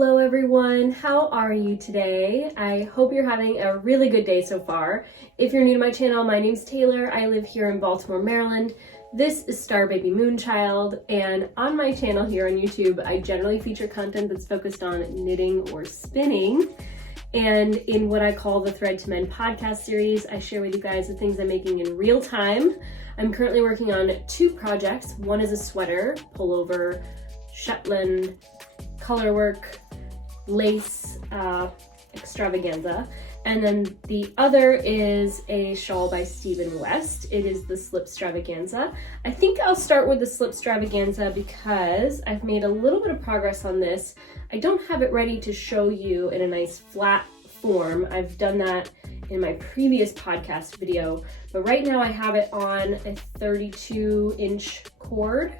Hello everyone, how are you today? I hope you're having a really good day so far. If you're new to my channel, my name's Taylor. I live here in Baltimore, Maryland. This is Star Baby Moonchild, and on my channel here on YouTube, I generally feature content that's focused on knitting or spinning. And in what I call the Thread to Mend podcast series, I share with you guys the things I'm making in real time. I'm currently working on two projects. One is a sweater, pullover, Shetland, colorwork, lace extravaganza, and then the other is a shawl by Stephen West. It is the Slipstravaganza. I think I'll start with the Slipstravaganza because I've made a little bit of progress on this. I don't have it ready to show you in a nice flat form. I've done that in my previous podcast video, but right now I have it on a 32-inch cord,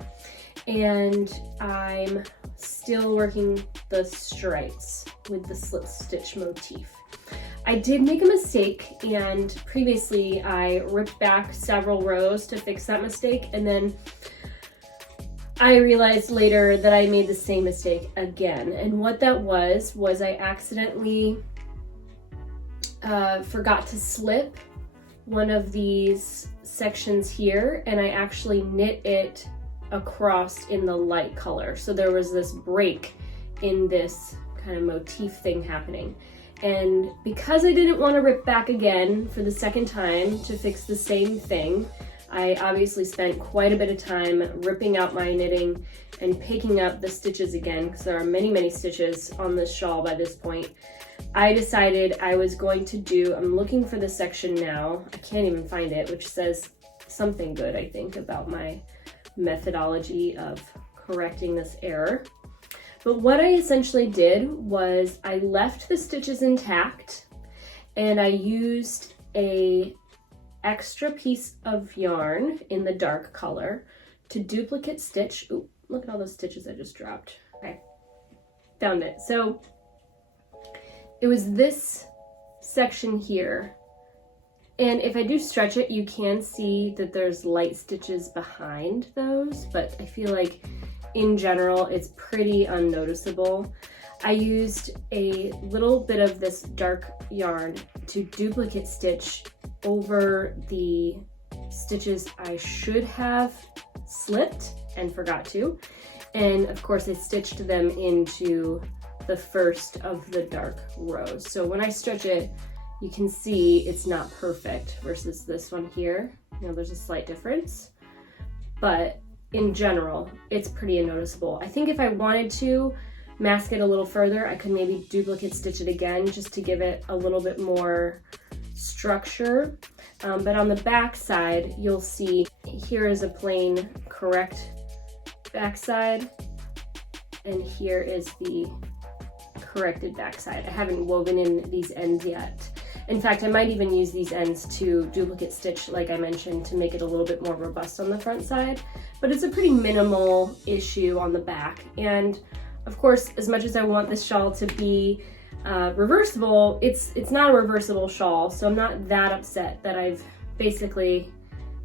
and I'm still working the stripes with the slip stitch motif. I did make a mistake, and previously I ripped back several rows to fix that mistake, and then I realized later that I made the same mistake again. And what that was I accidentally forgot to slip one of these sections here, and I actually knit it across in the light color. So there was this break in this kind of motif thing happening. And because I didn't want to rip back again for the second time to fix the same thing, I obviously spent quite a bit of time ripping out my knitting and picking up the stitches again, because there are many stitches on this shawl by this point. I decided I was going to do, I'm looking for the section now, I can't even find it, which says something good, I think, about my methodology of correcting this error. But what I essentially did was I left the stitches intact, and I used a extra piece of yarn in the dark color to duplicate stitch. Ooh, look at all those stitches I just dropped. Okay, found it. So it was this section here, and if I do stretch it, you can see that there's light stitches behind those, but I feel like in general, it's pretty unnoticeable. I used a little bit of this dark yarn to duplicate stitch over the stitches I should have slipped and forgot to. And of course, I stitched them into the first of the dark rows. So when I stretch it, you can see it's not perfect versus this one here. You know, there's a slight difference, but in general, it's pretty unnoticeable. I think if I wanted to mask it a little further, I could maybe duplicate stitch it again just to give it a little bit more structure. But on the back side, you'll see here is a plain correct back side, and here is the corrected back side. I haven't woven in these ends yet. In fact, I might even use these ends to duplicate stitch, like I mentioned, to make it a little bit more robust on the front side. But it's a pretty minimal issue on the back. And of course, as much as I want this shawl to be reversible, it's not a reversible shawl, so I'm not that upset that I've basically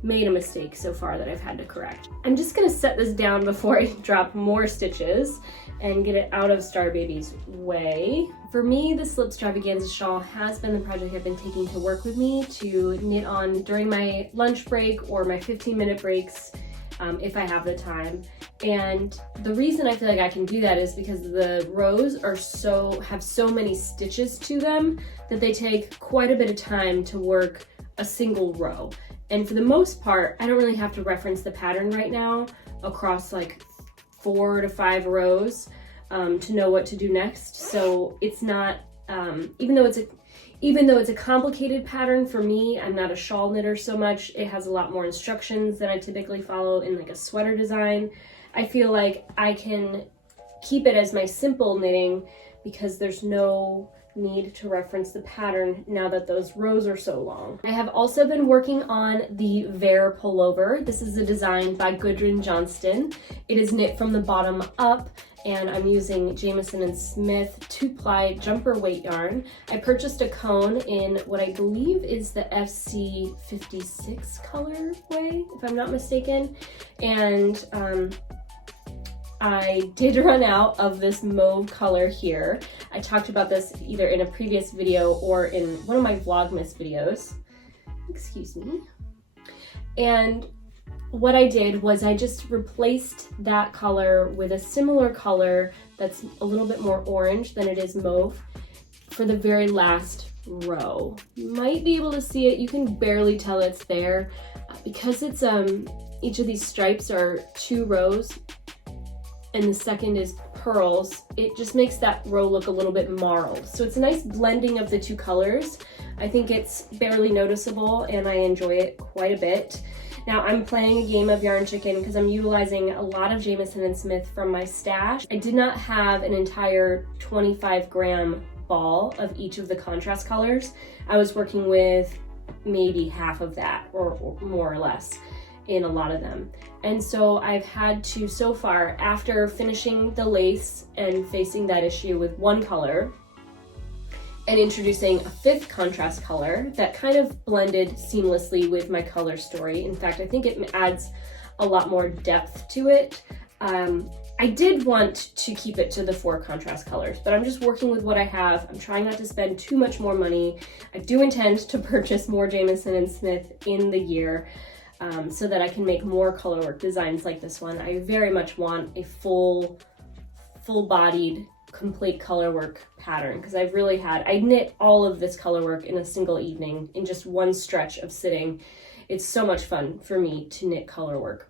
made a mistake so far that I've had to correct. I'm just gonna set this down before I drop more stitches and get it out of Star Baby's way. For me, the Slipstravaganza shawl has been the project I've been taking to work with me to knit on during my lunch break or my 15-minute breaks, if I have the time. And the reason I feel like I can do that is because the rows have so many stitches to them that they take quite a bit of time to work a single row. And for the most part, I don't really have to reference the pattern right now across like 4 to 5 rows to know what to do next. So it's not, even though it's a complicated pattern for me, I'm not a shawl knitter so much. It has a lot more instructions than I typically follow in like a sweater design. I feel like I can keep it as my simple knitting because there's no need to reference the pattern now that those rows are so long. I have also been working on the Vair pullover. This is a design by Gudrun Johnston. It is knit from the bottom up, and I'm using Jamieson & Smith 2-ply jumper weight yarn. I purchased a cone in what I believe is the FC 56 colorway, if I'm not mistaken, and I did run out of this mauve color here. I talked about this either in a previous video or in one of my Vlogmas videos. Excuse me. And what I did was I just replaced that color with a similar color that's a little bit more orange than it is mauve for the very last row. You might be able to see it. You can barely tell it's there because it's each of these stripes are 2 rows and the second is pearls. It just makes that row look a little bit marled. So it's a nice blending of the 2 colors. I think it's barely noticeable and I enjoy it quite a bit. Now I'm playing a game of Yarn Chicken because I'm utilizing a lot of Jamieson & Smith from my stash. I did not have an entire 25-gram ball of each of the contrast colors. I was working with maybe half of that or more or less in a lot of them. And so I've had to, so far, after finishing the lace and facing that issue with 1 color and introducing a 5th contrast color that kind of blended seamlessly with my color story. In fact, I think it adds a lot more depth to it. I did want to keep it to the 4 contrast colors, but I'm just working with what I have. I'm trying not to spend too much more money. I do intend to purchase more Jamieson & Smith in the year so that I can make more colorwork designs like this one. I very much want a full-bodied, complete colorwork pattern because I've really I knit all of this colorwork in a single evening in just one stretch of sitting. It's so much fun for me to knit colorwork.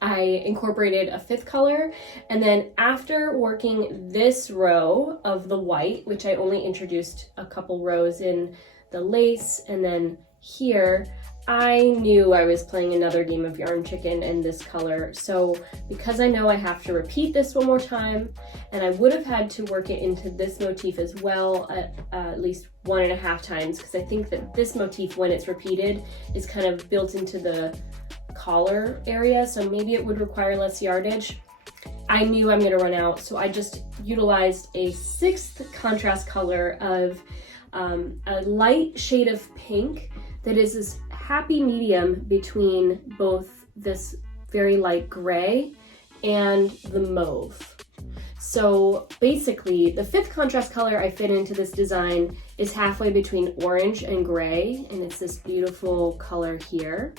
I incorporated a 5th color, and then after working this row of the white, which I only introduced a couple rows in the lace, and then here, I knew I was playing another game of Yarn Chicken in this color. So because I know I have to repeat this one more time, and I would have had to work it into this motif as well at least 1.5 times, because I think that this motif, when it's repeated, is kind of built into the collar area, so maybe it would require less yardage. I knew I'm gonna run out, so I just utilized a 6th contrast color of a light shade of pink that is this happy medium between both this very light gray and the mauve. So basically, the 5th contrast color I fit into this design is halfway between orange and gray, and it's this beautiful color here.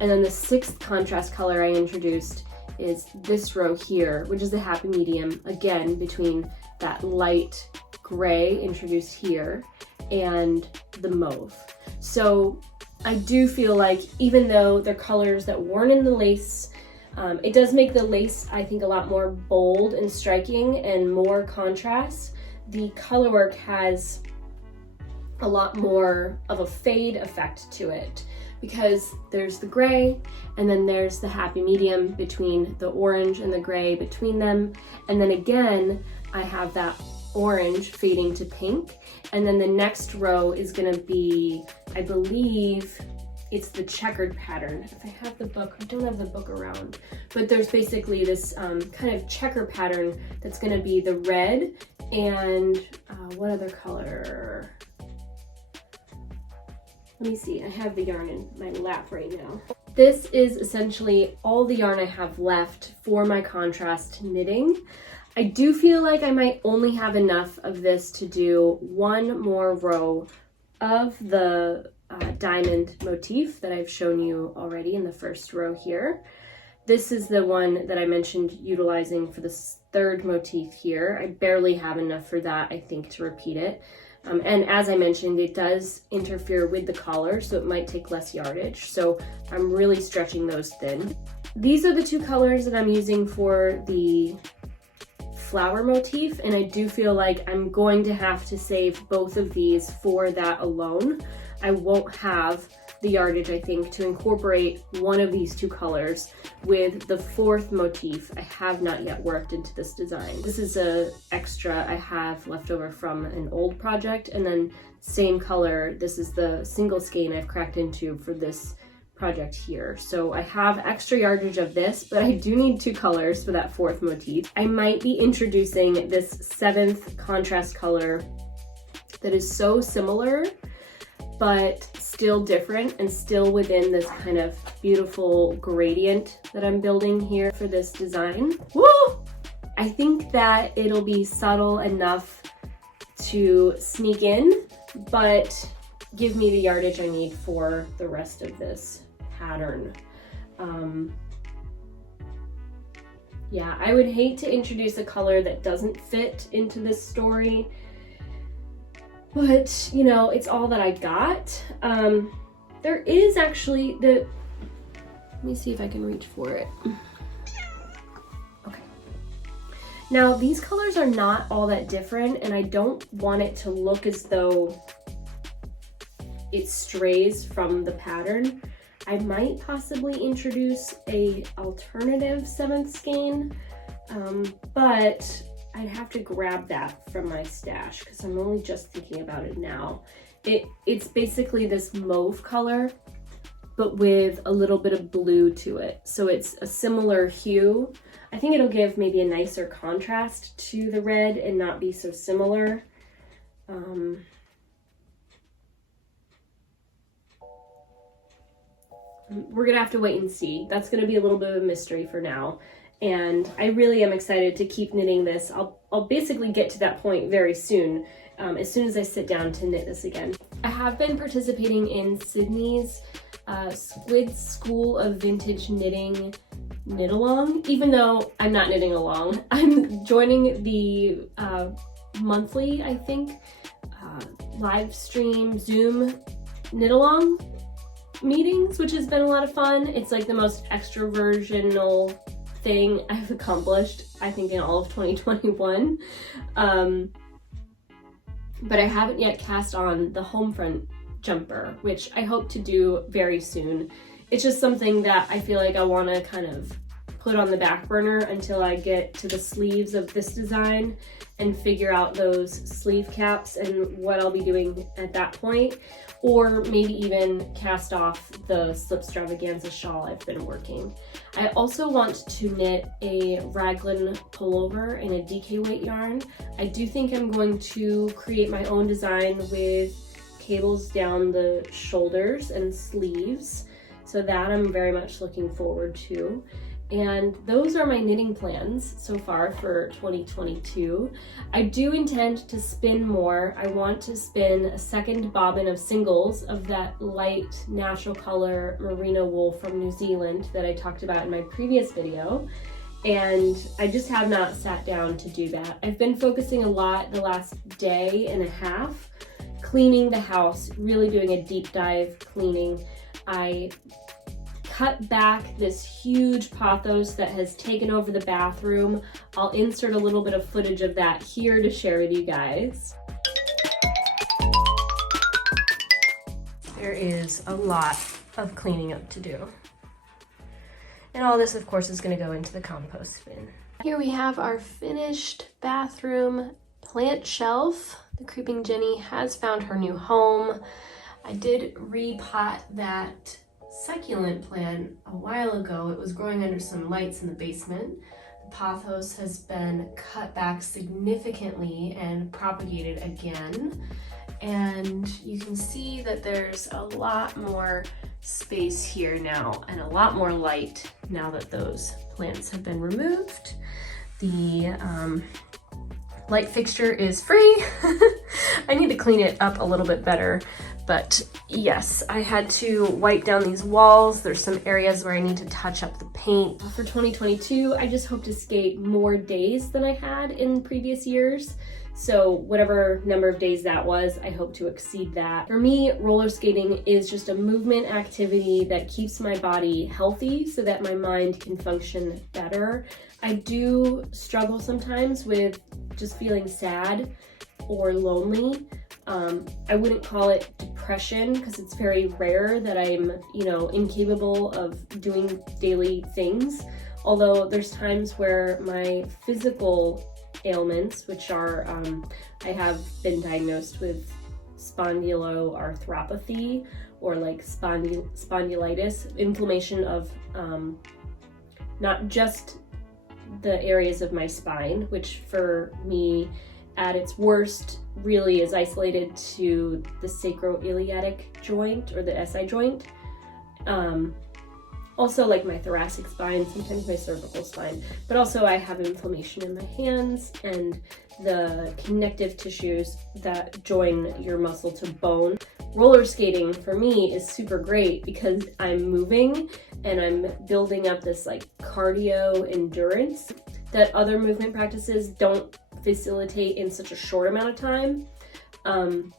And then the 6th contrast color I introduced is this row here, which is the happy medium, again, between that light gray introduced here and the mauve. So I do feel like even though they're colors that weren't in the lace, it does make the lace, I think, a lot more bold and striking and more contrast. The colorwork has a lot more of a fade effect to it because there's the gray and then there's the happy medium between the orange and the gray between them. And then again, I have that orange fading to pink. And then the next row is gonna be, I believe, it's the checkered pattern. If I have the book, I don't have the book around, but there's basically this kind of checker pattern that's gonna be the red and what other color? Let me see, I have the yarn in my lap right now. This is essentially all the yarn I have left for my contrast knitting. I do feel like I might only have enough of this to do 1 more row of the diamond motif that I've shown you already in the first row here. This is the one that I mentioned utilizing for the 3rd motif here. I barely have enough for that, I think, to repeat it. And as I mentioned, it does interfere with the collar, so it might take less yardage. So I'm really stretching those thin. These are the 2 colors that I'm using for the flower motif, and I do feel like I'm going to have to save both of these for that alone. I won't have the yardage, I think, to incorporate one of these 2 colors with the 4th motif I have not yet worked into this design. This is a extra I have left over from an old project, and then same color, this is the single skein I've cracked into for this project here. So I have extra yardage of this, but I do need 2 colors for that 4th motif. I might be introducing this 7th contrast color that is so similar, but still different and still within this kind of beautiful gradient that I'm building here for this design. Woo! I think that it'll be subtle enough to sneak in, but give me the yardage I need for the rest of this pattern. Yeah, I would hate to introduce a color that doesn't fit into this story, but you know, it's all that I got. There is actually let me see if I can reach for it. Okay. Now these colors are not all that different, and I don't want it to look as though it strays from the pattern. I might possibly introduce a alternative 7th skein, but I'd have to grab that from my stash because I'm only just thinking about it now. It's basically this mauve color, but with a little bit of blue to it. So it's a similar hue. I think it'll give maybe a nicer contrast to the red and not be so similar. We're gonna have to wait and see. That's gonna be a little bit of a mystery for now. And I really am excited to keep knitting this. I'll basically get to that point very soon, as soon as I sit down to knit this again. I have been participating in Sydney's Squid School of Vintage Knitting knit along, even though I'm not knitting along. I'm joining the monthly, I think, live stream Zoom knit along meetings, which has been a lot of fun. It's like the most extroversional thing I've accomplished, I think, in all of 2021. But I haven't yet cast on the home front jumper, which I hope to do very soon. It's just something that I feel like I want to kind of put on the back burner until I get to the sleeves of this design and figure out those sleeve caps and what I'll be doing at that point, or maybe even cast off the Slipstravaganza shawl I've been working. I also want to knit a raglan pullover in a DK weight yarn. I do think I'm going to create my own design with cables down the shoulders and sleeves, so that I'm very much looking forward to. And those are my knitting plans so far for 2022. I do intend to spin more. I want to spin a second bobbin of singles of that light natural color merino wool from New Zealand that I talked about in my previous video. And I just have not sat down to do that. I've been focusing a lot the last day and a half, cleaning the house, really doing a deep dive cleaning. I cut back this huge pothos that has taken over the bathroom. I'll insert a little bit of footage of that here to share with you guys. There is a lot of cleaning up to do. And all this, of course, is going to go into the compost bin. Here we have our finished bathroom plant shelf. The Creeping Jenny has found her new home. I did repot that succulent plant a while ago. It was growing under some lights in the basement. The pothos has been cut back significantly and propagated again. And you can see that there's a lot more space here now and a lot more light now that those plants have been removed. The light fixture is free. I need to clean it up a little bit better, but yes, I had to wipe down these walls. There's some areas where I need to touch up the paint. For 2022, I just hope to skate more days than I had in previous years. So whatever number of days that was, I hope to exceed that. For me, roller skating is just a movement activity that keeps my body healthy so that my mind can function better. I do struggle sometimes with just feeling sad or lonely. I wouldn't call it depression because it's very rare that I'm, incapable of doing daily things. Although there's times where my physical ailments, which are, I have been diagnosed with spondyloarthropathy or like spondylitis, inflammation of not just the areas of my spine, which for me at its worst really is isolated to the sacroiliac joint or the SI joint. Also like my thoracic spine, sometimes my cervical spine, but also I have inflammation in my hands and the connective tissues that join your muscle to bone. Roller skating for me is super great because I'm moving and I'm building up this like cardio endurance that other movement practices don't facilitate in such a short amount of time. And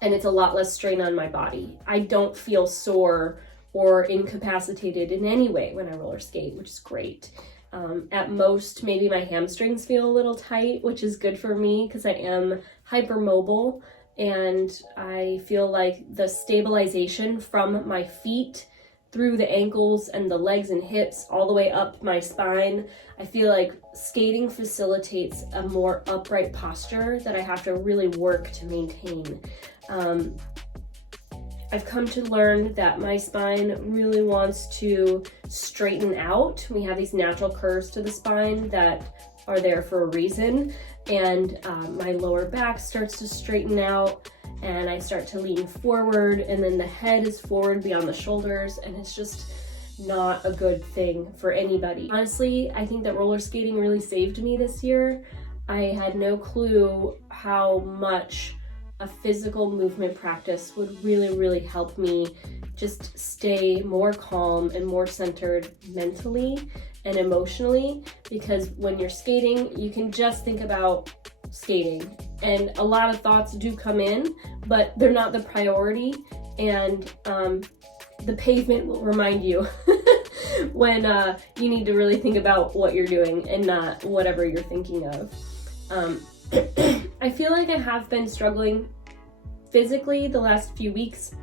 it's a lot less strain on my body. I don't feel sore or incapacitated in any way when I roller skate, which is great. At most, maybe my hamstrings feel a little tight, which is good for me because I am hypermobile, and I feel like the stabilization from my feet through the ankles and the legs and hips all the way up my spine, I feel like skating facilitates a more upright posture that I have to really work to maintain. I've come to learn that my spine really wants to straighten out. We have these natural curves to the spine that are there for a reason, and my lower back starts to straighten out, and I start to lean forward, and then the head is forward beyond the shoulders, and it's just not a good thing for anybody. Honestly, I think that roller skating really saved me this year. I had no clue how much a physical movement practice would really help me just stay more calm and more centered mentally and emotionally, because when you're skating, you can just think about skating, and a lot of thoughts do come in, but they're not the priority, and the pavement will remind you when you need to really think about what you're doing and not whatever you're thinking of. I feel like I have been struggling physically the last few weeks.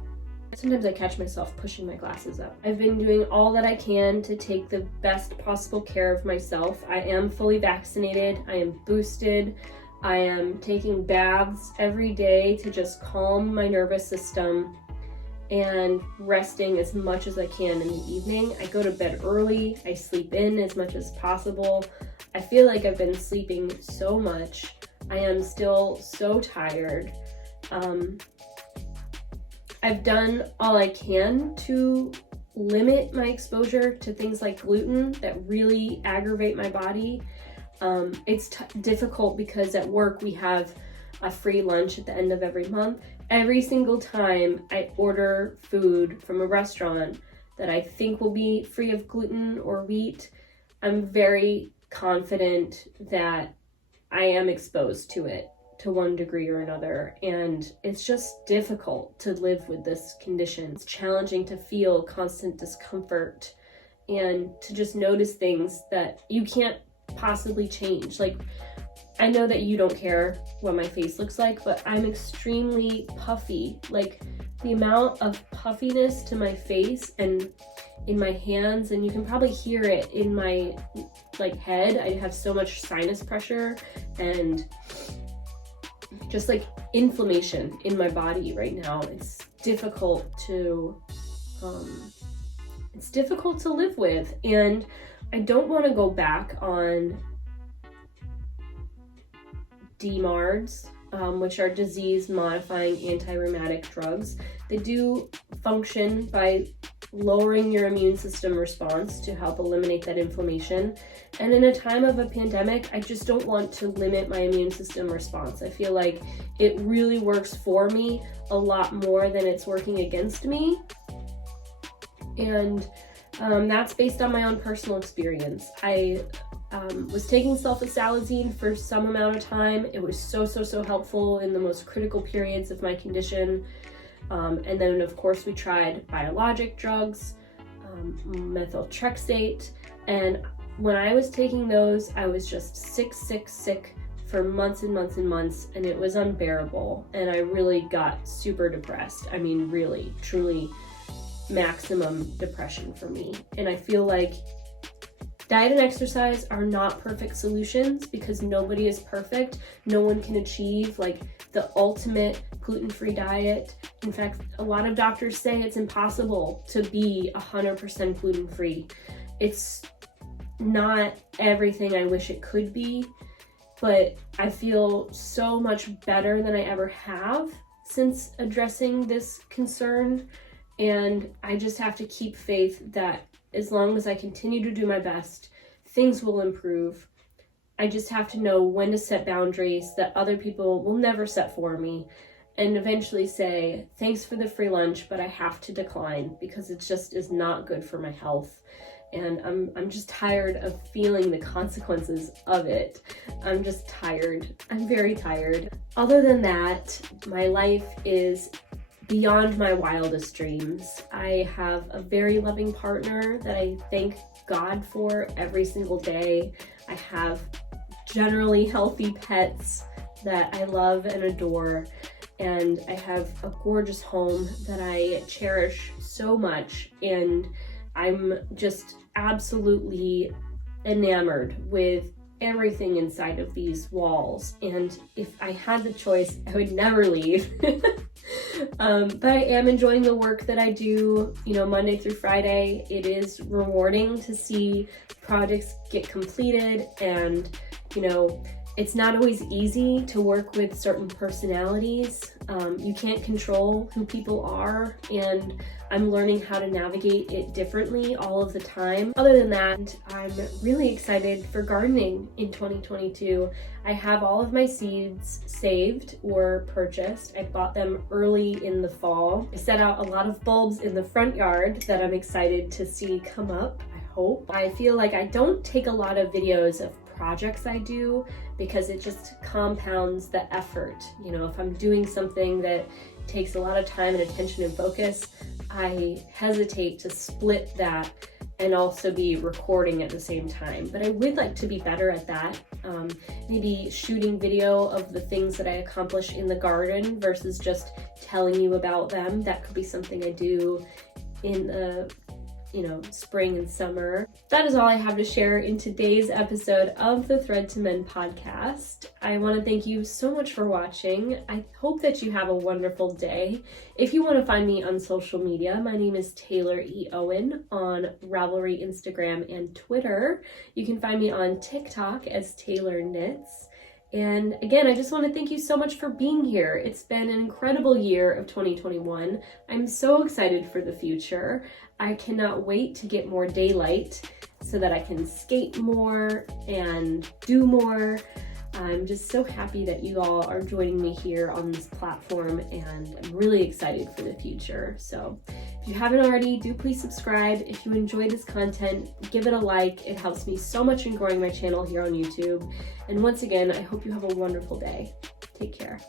Sometimes I catch myself pushing my glasses up. I've been doing all that I can to take the best possible care of myself. I am fully vaccinated. I am boosted. I am taking baths every day to just calm my nervous system and resting as much as I can in the evening. I go to bed early. I sleep in as much as possible. I feel like I've been sleeping so much. I am still so tired. I've done all I can to limit my exposure to things like gluten that really aggravate my body. It's difficult because at work we have a free lunch at the end of every month. Every single time I order food from a restaurant that I think will be free of gluten or wheat, I'm very confident that I am exposed to it to one degree or another, and it's just difficult to live with this condition. It's challenging to feel constant discomfort and to just notice things that you can't possibly change. Like, I know that you don't care what my face looks like, but I'm extremely puffy. Like, the amount of puffiness to my face and in my hands, and you can probably hear it in my head. I have so much sinus pressure and just like inflammation in my body right now. It's difficult to live with, and I don't want to go back on DMARDs, which are disease-modifying anti-rheumatic drugs. They do function by lowering your immune system response to help eliminate that inflammation. And in a time of a pandemic, I just don't want to limit my immune system response. I feel like it really works for me a lot more than it's working against me. And that's based on my own personal experience. I was taking sulfasalazine for some amount of time. It was so helpful in the most critical periods of my condition. And then of course we tried biologic drugs, methotrexate, and when I was taking those, I was just sick for months and months, and it was unbearable, and I really got super depressed. I mean, really, truly maximum depression for me. And I feel like diet and exercise are not perfect solutions because nobody is perfect. No one can achieve like the ultimate gluten-free diet. In fact, a lot of doctors say it's impossible to be 100% gluten-free. It's not everything I wish it could be. but I feel so much better than I ever have since addressing this concern. And I just have to keep faith that as long as I continue to do my best, things will improve. I just have to know when to set boundaries that other people will never set for me, and eventually say, thanks for the free lunch, but I have to decline because it just is not good for my health. And I'm just tired of feeling the consequences of it. I'm just tired. I'm very tired. Other than that, my life is beyond my wildest dreams. I have a very loving partner that I thank God for every single day. I have generally healthy pets that I love and adore. And I have a gorgeous home that I cherish so much. And I'm just absolutely enamored with everything inside of these walls. And if I had the choice, I would never leave. But I am enjoying the work that I do, Monday through Friday. It is rewarding to see projects get completed, and, it's not always easy to work with certain personalities. You can't control who people are, and I'm learning how to navigate it differently all of the time. Other than that, I'm really excited for gardening in 2022. I have all of my seeds saved or purchased. I bought them early in the fall. I set out a lot of bulbs in the front yard that I'm excited to see come up, I hope. I feel like I don't take a lot of videos of projects I do because it just compounds the effort. If I'm doing something that takes a lot of time and attention and focus, I hesitate to split that and also be recording at the same time. But I would like to be better at that. Maybe shooting video of the things that I accomplish in the garden versus just telling you about them. That could be something I do in the spring and summer. That is all I have to share in today's episode of the Thread to Mend podcast. I want to thank you so much for watching. I hope that you have a wonderful day. If you want to find me on social media, my name is Tayloreowen on Ravelry, Instagram, and Twitter. You can find me on TikTok as Taylor Knits. And again, I just want to thank you so much for being here. It's been an incredible year of 2021. I'm so excited for the future. I cannot wait to get more daylight so that I can skate more and do more. I'm just so happy that you all are joining me here on this platform, and I'm really excited for the future. So if you haven't already, do please subscribe. If you enjoy this content, give it a like. It helps me so much in growing my channel here on YouTube. And once again, I hope you have a wonderful day. Take care.